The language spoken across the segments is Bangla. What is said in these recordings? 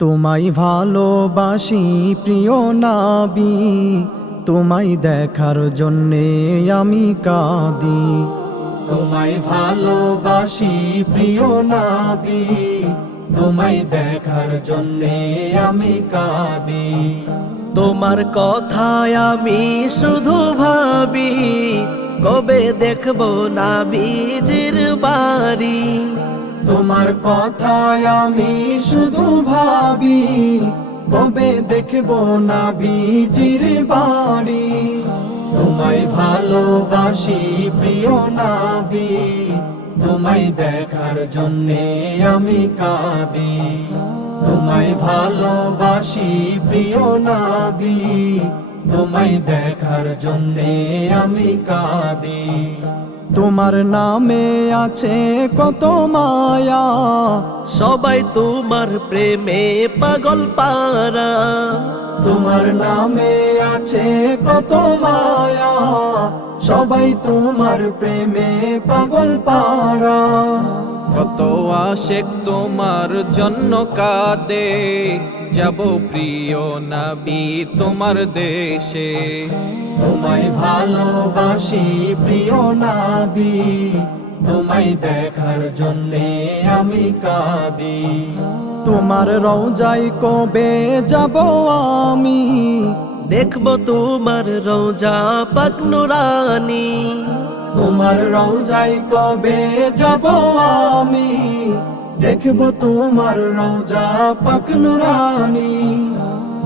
তোমায় ভালোবাসি প্রিয় নবী, তোমায় দেখার জন্যে আমি কাঁদি। তোমায় ভালোবাসি প্রিয় নবী, তোমায় দেখার জন্যে আমি কাঁদি। তোমার কথায় আমি শুধু ভাবি, কবে দেখবো নবীজির বাড়ি। তোমার কথায় আমি শুধু ভাবি, কবে দেখব নবীজির বাড়ি। তোমায় ভালোবাসি প্রিয় নবী, তোমায় দেখার জন্যে আমি কাঁদি। তোমায় ভালোবাসি প্রিয় নবী, তোমায় দেখার জন্যে আমি কাঁদি। তোমার নামে আছে কত মায়া, সবাই তোমার প্রেমে পাগল পারা। তোমার নামে আছে কত মায়া, সবাই তোমার প্রেমে পাগল পারা। কত আশেক তোমার জন্য কাঁদে, যাব প্রিয় নবী তোমার দেশে। তোমায় ভালোবাসি প্রিয় নবী, তোমায় দেখার জন্যে আমি কাঁদি। তোমার রওজায় কবে যাব আমি, দেখবো তোমার রওজা পাক নুরানি। তোমার রওজায় কবে যাব আমি, দেখব তোমার রওজা পাক নুরানি।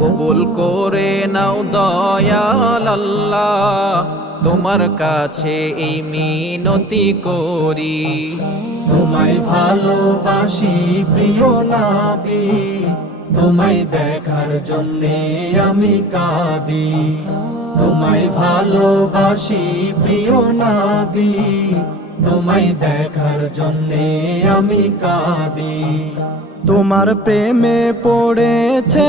কবুল করে নাও দয়াল আল্লাহ, তোমার কাছে এই মিনতি করি। তোমায় ভালোবাসি প্রিয় নবী, তোমায় দেখার জন্যে আমি কাঁদি। তোমায় ভালোবাসি প্রিয় নবী, তোমায় দেখার জন্যে আমি কাঁদি। তোমার প্রেমে পড়েছে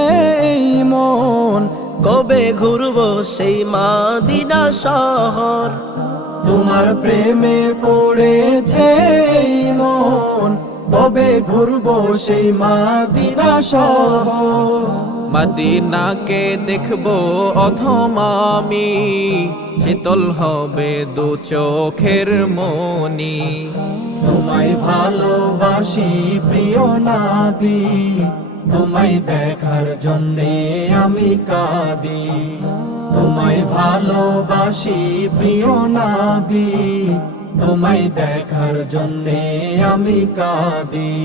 এই মন, কবে ঘুরবো সেই মদিনা শহর। তোমার প্রেমে পড়েছে এই মন, কবে ঘুরবো সেই মদিনা শহর। মদিনাকে দেখবো অথমা আমি, শীতল হবে দু চোখের মনি। তোমায় ভালোবাসি প্রিয় নবী, তোমায় দেখার জন্যে আমি কাঁদি। তোমায় ভালোবাসি প্রিয় নবী, তোমায় দেখার জন্যে আমি কাঁদি।